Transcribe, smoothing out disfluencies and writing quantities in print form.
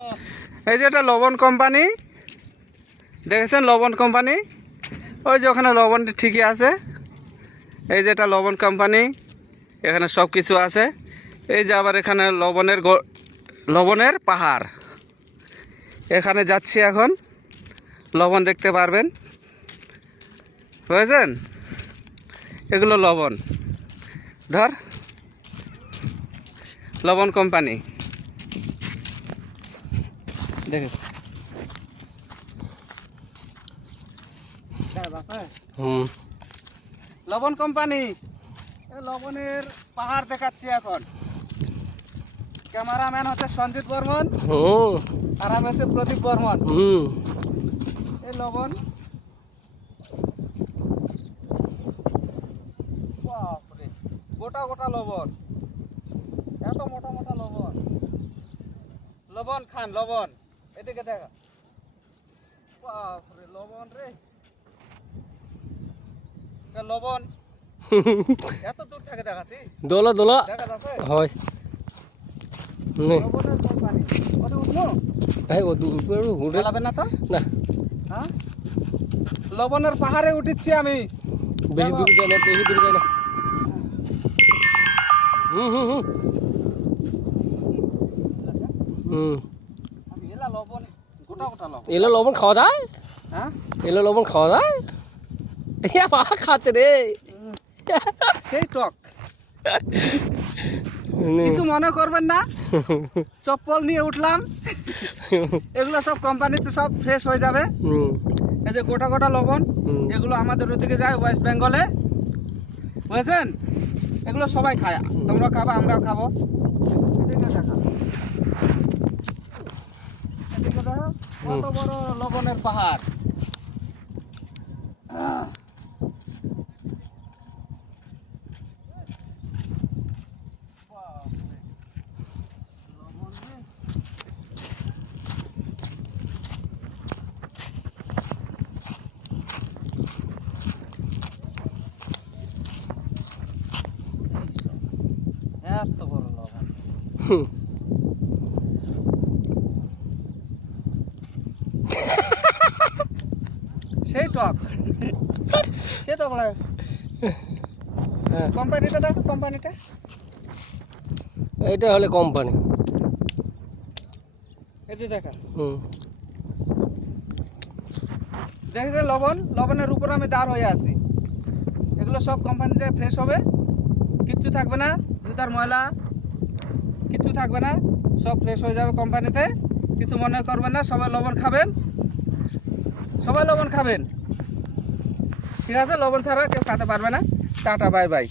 এই যে এটা লবণ কোম্পানি, দেখেছেন লবণ কোম্পানি, ওই যে ওখানে লবণটি ঠিকই আছে। এই যে এটা লবণ কোম্পানি, এখানে সব কিছু আছে। এই যে আবার এখানে লবণের পাহাড়, এখানে যাচ্ছি এখন, লবণ দেখতে পারবেন, বুঝেছেন? এগুলো লবণ, ধর লবণ কোম্পানি, দেখেন। লবণ কোম্পানি, লবণের পাহাড় দেখাচ্ছি এখন। ক্যামেরাম্যান হচ্ছে সঞ্জিত বর্মন, আর আমি হচ্ছে প্রদীপ বর্মন। এই লবণ, বাপরে, গোটা গোটা লবণ, এত মোটা মোটা লবণ। লবণ খান, লবণ, এদিকে দেখা, বাপরে লবণ রে, লবণ এত দূর থেকে দেখাচ্ছি, দোলা দোলা দেখা যাচ্ছে হয় লবণের কোম্পানি। ওটা উঠলো, এই ও উপরে উঠে চালাবেন না তো? না, হ্যাঁ, লবণের পাহাড়ে উঠেছি আমি। বেশি দূর যায় না, বেশি দূর যায় না। আমি এলা লবণ, গোটা গোটা লবণ। এলো লবণ খাওয়া যায়, হ্যাঁ, এলো লবণ খাওয়া যায়, খাচ্ছে রে সেই টক। কিছু মনে করবেন না, চপ্পল নিয়ে উঠলাম, এগুলো সব কোম্পানিতে সব ফ্রেশ হয়ে যাবে। এই যে গোটা গোটা লবণ, এগুলো আমাদের ওদিকে যায় ওয়েস্ট বেঙ্গলে, বুঝেছেন? এগুলো সবাই খায়, তোমরা খাবা, আমরাও খাবো। এদিকে দেখো, এদিকে দেখো কত বড় লবণের পাহাড়। এত বড় লবণ, সেই টক, সেই টক লাগে। কোম্পানিটা দেখো, কোম্পানিটা, এটা হলে কোম্পানি। এটি দেখা, দেখেছেন লবণ, লবণের উপর আমি দাঁড় হয়ে আছি। এগুলো সব কোম্পানিতে ফ্রেশ হবে, কিচ্ছু থাকবে না, জুতার ময়লা কিচ্ছু থাকবে না, সব ফ্রেশ হয়ে যাবে কোম্পানিতে। কিছু মনে করবেন না, সবাই লবণ খাবেন, সবাই লবণ খাবেন, ঠিক আছে? লবণ ছাড়া কেউ খেতে পারবে না। Tata, bye bye.